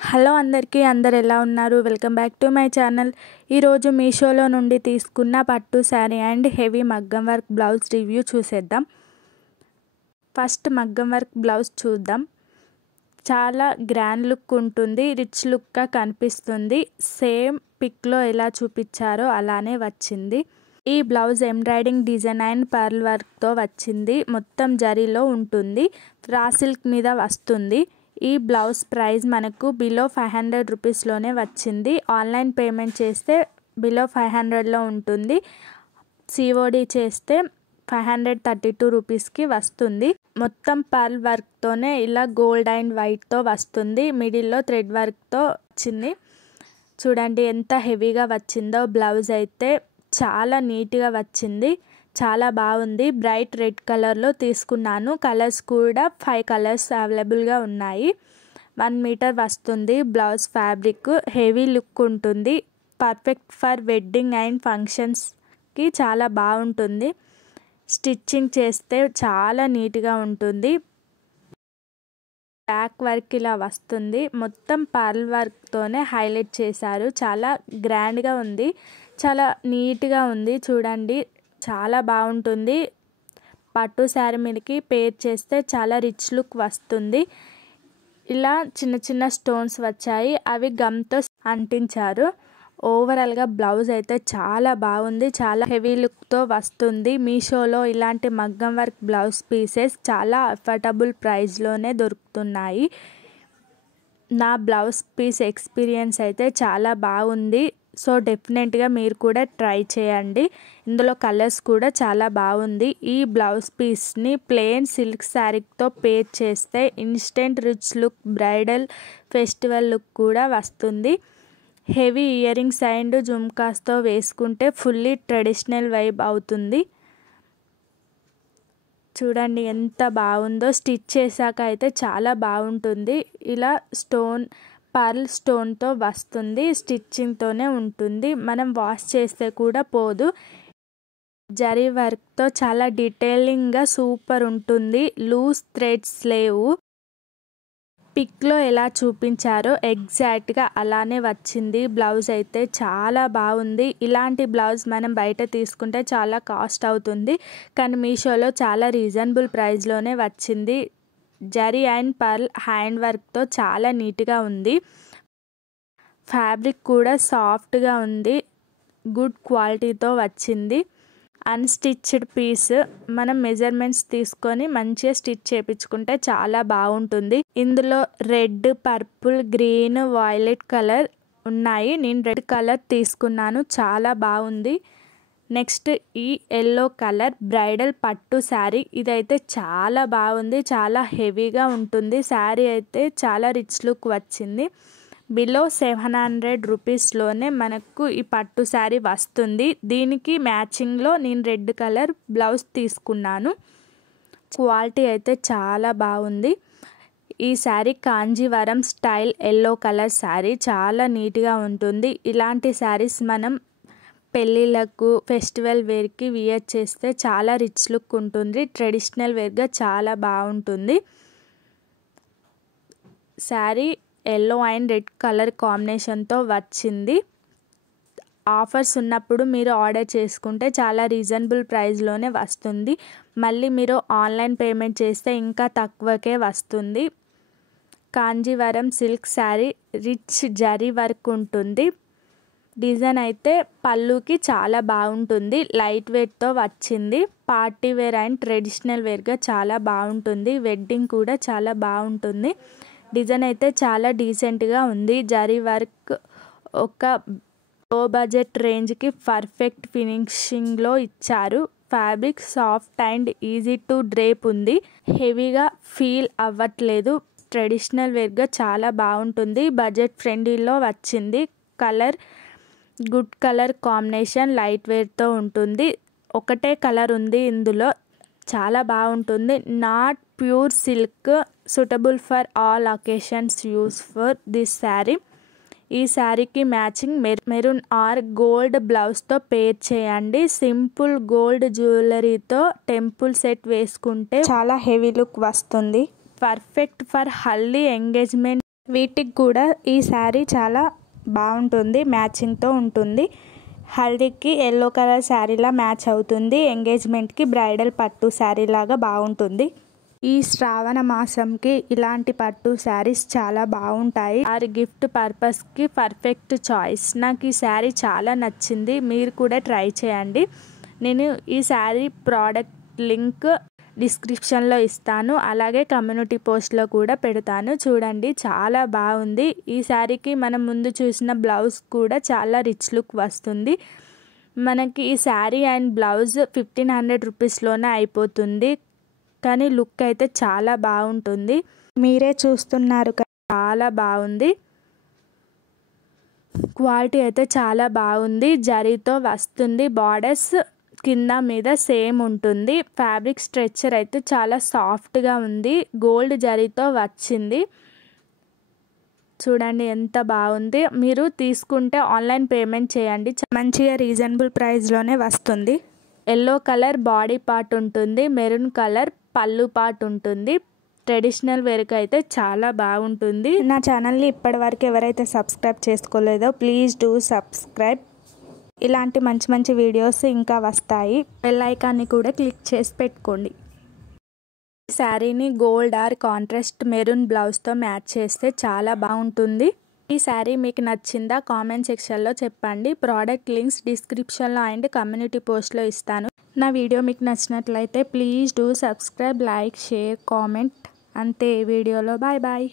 Hello అందరికీ, అందరు ఎలా ఉన్నారు? Welcome back to my channel. ఈరోజు మీషోలో నుండి తీసుకున్న పట్టు శారీ అండ్ హెవీ మగ్గం వర్క్ బ్లౌజ్ రివ్యూ చూసేద్దాం. ఫస్ట్ మగ్గం వర్క్ బ్లౌజ్ చూద్దాం. చాలా గ్రాండ్ లుక్ ఉంటుంది, రిచ్ లుక్గా కనిపిస్తుంది. సేమ్ పిక్లో ఎలా చూపించారో అలానే వచ్చింది. ఈ blouse embroidering design and pearl వర్క్తో వచ్చింది. మొత్తం జరీలో ఉంటుంది, రా సిల్క్ మీద వస్తుంది. ఈ బ్లౌజ్ ప్రైస్ మనకు బిలో 500 రూపీస్లోనే వచ్చింది. ఆన్లైన్ పేమెంట్ చేస్తే బిలో 500లో ఉంటుంది. సిఓడి చేస్తే 532 రూపీస్కి వస్తుంది. మొత్తం పర్ల్ వర్క్తోనే ఇలా గోల్డ్ అండ్ వైట్తో వస్తుంది. మిడిల్లో థ్రెడ్ వర్క్తో వచ్చింది. చూడండి ఎంత హెవీగా వచ్చిందో. బ్లౌజ్ అయితే చాలా నీట్గా వచ్చింది, చాలా బాగుంది. బ్రైట్ రెడ్ కలర్లో తీసుకున్నాను. కలర్స్ కూడా 5 కలర్స్ అవైలబుల్గా ఉన్నాయి. 1 మీటర్ వస్తుంది. బ్లౌజ్ ఫ్యాబ్రిక్ హెవీ లుక్ ఉంటుంది. పర్ఫెక్ట్ ఫర్ వెడ్డింగ్ అండ్ ఫంక్షన్స్కి చాలా బాగుంటుంది. స్టిచ్చింగ్ చేస్తే చాలా నీట్గా ఉంటుంది. బ్యాక్ వర్క్ ఇలా వస్తుంది. మొత్తం పర్ల్ వర్క్తోనే హైలైట్ చేశారు. చాలా గ్రాండ్గా ఉంది, చాలా నీట్గా ఉంది. చూడండి చాలా బాగుంటుంది. పట్టు శారీ మీదకి పేర్ చేస్తే చాలా రిచ్ లుక్ వస్తుంది. ఇలా చిన్న చిన్న స్టోన్స్ వచ్చాయి, అవి గమ్తో అంటించారు. ఓవరాల్గా బ్లౌజ్ అయితే చాలా బాగుంది, చాలా హెవీ లుక్తో వస్తుంది. మీషోలో ఇలాంటి మగ్గం వర్క్ బ్లౌజ్ పీసెస్ చాలా అఫోర్డబుల్ ప్రైస్లోనే దొరుకుతున్నాయి. నా బ్లౌజ్ పీస్ ఎక్స్పీరియన్స్ అయితే చాలా బాగుంది. సో డెఫినెట్గా మీరు కూడా ట్రై చేయండి. ఇందులో కలర్స్ కూడా చాలా బాగుంది. ఈ బ్లౌజ్ పీస్ని ప్లెయిన్ సిల్క్ శారీతో పేర్ చేస్తే instant rich look, bridal festival look కూడా వస్తుంది. హెవీ ఇయర్ రింగ్స్ అండ్ జుమ్కాస్తో వేసుకుంటే ఫుల్లీ ట్రెడిషనల్ వైబ్ అవుతుంది. చూడండి ఎంత బాగుందో. స్టిచ్ చేశాక అయితే చాలా బాగుంటుంది. ఇలా పర్ల్ స్టోన్తో వస్తుంది. స్టిచ్చింగ్తోనే ఉంటుంది, మనం వాష్ చేస్తే కూడా పోదు. జరీ వర్క్తో చాలా డీటెయిలింగ్గా సూపర్ ఉంటుంది. లూజ్ థ్రెడ్స్ లేవు. పిక్లో ఎలా చూపించారో ఎగ్జాక్ట్గా అలానే వచ్చింది. బ్లౌజ్ అయితే చాలా బాగుంది. ఇలాంటి బ్లౌజ్ మనం బయట తీసుకుంటే చాలా కాస్ట్ అవుతుంది, కానీ మీషోలో చాలా రీజనబుల్ ప్రైస్లోనే వచ్చింది. జరీ అండ్ పర్ల్ హ్యాండ్ వర్క్తో చాలా నీట్గా ఉంది. ఫ్యాబ్రిక్ కూడా సాఫ్ట్గా ఉంది, గుడ్ క్వాలిటీతో వచ్చింది. అన్స్టిచ్డ్ పీస్ మనం మెజర్మెంట్స్ తీసుకొని మంచిగా స్టిచ్ చేయించుకుంటే చాలా బాగుంటుంది. ఇందులో red, purple, green, violet colour ఉన్నాయి. నేను రెడ్ కలర్ తీసుకున్నాను, చాలా బాగుంది. నెక్స్ట్ ఈ ఎల్లో కలర్ బ్రైడల్ పట్టు శారీ. ఇదైతే చాలా బాగుంది, చాలా హెవీగా ఉంటుంది. శారీ అయితే చాలా రిచ్ లుక్ వచ్చింది. బిలో 700 రూపీస్లోనే మనకు ఈ పట్టు శారీ వస్తుంది. దీనికి మ్యాచింగ్లో నేను రెడ్ కలర్ బ్లౌజ్ తీసుకున్నాను. క్వాలిటీ అయితే చాలా బాగుంది. ఈ sari Kanjeevaram style yellow colour sari, చాలా నీట్గా ఉంటుంది. ఇలాంటి శారీస్ మనం పెళ్ళిళ్ళకు, ఫెస్టివల్ వేర్కి వియర్ చేస్తే చాలా రిచ్ లుక్ ఉంటుంది. ట్రెడిషనల్ వేర్గా చాలా బాగుంటుంది. Sari yellow and red colour కాంబినేషన్తో వచ్చింది. ఆఫర్స్ ఉన్నప్పుడు మీరు ఆర్డర్ చేసుకుంటే చాలా రీజనబుల్ ప్రైస్లోనే వస్తుంది. మళ్ళీ మీరు ఆన్లైన్ పేమెంట్ చేస్తే ఇంకా తక్కువకే వస్తుంది. Kanjeevaram silk sari, rich zari work ఉంటుంది. డిజైన్ అయితే పళ్ళుకి చాలా బాగుంటుంది. లైట్ వెయిట్తో వచ్చింది. పార్టీ వేర్ అండ్ ట్రెడిషనల్ వేర్గా చాలా బాగుంటుంది. వెడ్డింగ్ కూడా చాలా బాగుంటుంది. డిజైన్ అయితే చాలా డీసెంట్గా ఉంది. జరీ వర్క్ ఒక లో బడ్జెట్ రేంజ్కి పర్ఫెక్ట్ ఫినిషింగ్లో ఇచ్చారు. Fabric soft and easy to drape ఉంది. హెవీగా ఫీల్ అవ్వట్లేదు. ట్రెడిషనల్ వేర్గా చాలా బాగుంటుంది. బడ్జెట్ ఫ్రెండ్లీలో వచ్చింది. Colour good colour combination, light వెయిట్తో ఉంటుంది. ఒకటే కలర్ ఉంది ఇందులో, చాలా బాగుంటుంది. Not pure silk, suitable for all occasions, use for this sari. ఈ శారీకి మ్యాచింగ్ మెరూన్ ఆర్ గోల్డ్ బ్లౌజ్తో పేర్ చేయండి. సింపుల్ గోల్డ్ జ్యువెలరీతో టెంపుల్ సెట్ వేసుకుంటే చాలా హెవీ లుక్ వస్తుంది. పర్ఫెక్ట్ ఫర్ హల్దీ, ఎంగేజ్మెంట్ వీటికి కూడా ఈ శారీ చాలా బాగుంటుంది, మ్యాచింగ్తో ఉంటుంది. హల్దీకి ఎల్లో కలర్ శారీలా మ్యాచ్ అవుతుంది, ఎంగేజ్మెంట్కి బ్రైడల్ పట్టు శారీ లాగా బాగుంటుంది. ఈ శ్రావణ మాసంకి ఇలాంటి పట్టు శారీస్ చాలా బాగుంటాయి. ఆరి గిఫ్ట్ పర్పస్కి పర్ఫెక్ట్ చాయిస్. నాకు ఈ శారీ చాలా నచ్చింది, మీరు కూడా ట్రై చేయండి. నేను ఈ శారీ ప్రోడక్ట్ లింక్ డిస్క్రిప్షన్లో ఇస్తాను, అలాగే కమ్యూనిటీ పోస్ట్లో కూడా పెడతాను. చూడండి చాలా బాగుంది. ఈ శారీకి మనం ముందు చూసిన బ్లౌజ్ కూడా చాలా రిచ్ లుక్ వస్తుంది. మనకి ఈ శారీ అండ్ బ్లౌజ్ 1500 రూపీస్లోనే అయిపోతుంది, కానీ లుక్ అయితే చాలా బాగుంటుంది. మీరే చూస్తున్నారు కదా, చాలా బాగుంది. క్వాలిటీ అయితే చాలా బాగుంది. జరీతో వస్తుంది, బార్డర్స్ కింద మీద సేమ్ ఉంటుంది. ఫ్యాబ్రిక్ స్ట్రెచ్చర్ అయితే చాలా సాఫ్ట్గా ఉంది, గోల్డ్ జరీతో వచ్చింది. చూడండి ఎంత బాగుంది. మీరు తీసుకుంటే ఆన్లైన్ పేమెంట్ చేయండి, మంచిగా రీజనబుల్ ప్రైస్లోనే వస్తుంది. ఎల్లో కలర్ బాడీ పార్ట్ ఉంటుంది, మెరూన్ కలర్ పళ్ళు పార్ట్ ఉంటుంది. ట్రెడిషనల్ వేర్కి అయితే చాలా బాగుంటుంది. నా ఛానల్ని ఇప్పటివరకు ఎవరైతే సబ్స్క్రైబ్ చేసుకోలేదో ప్లీజ్ డూ సబ్స్క్రైబ్. ఇలాంటి మంచి మంచి వీడియోస్ ఇంకా వస్తాయి. బెల్ ఐకాన్ని కూడా క్లిక్ చేసి పెట్టుకోండి. ఈ శారీని గోల్డ్ ఆర్ కాంట్రాస్ట్ మెరూన్ బ్లౌజ్తో మ్యాచ్ చేస్తే చాలా బాగుంటుంది. ఈ శారీ మీకు నచ్చిందా కామెంట్ సెక్షన్లో చెప్పండి. ప్రోడక్ట్ లింక్స్ డిస్క్రిప్షన్లో అండ్ కమ్యూనిటీ పోస్ట్లో ఇస్తాను. నా వీడియో మీకు నచ్చినట్లయితే please do subscribe, like, share, comment. అంతే వీడియోలో. Bye bye.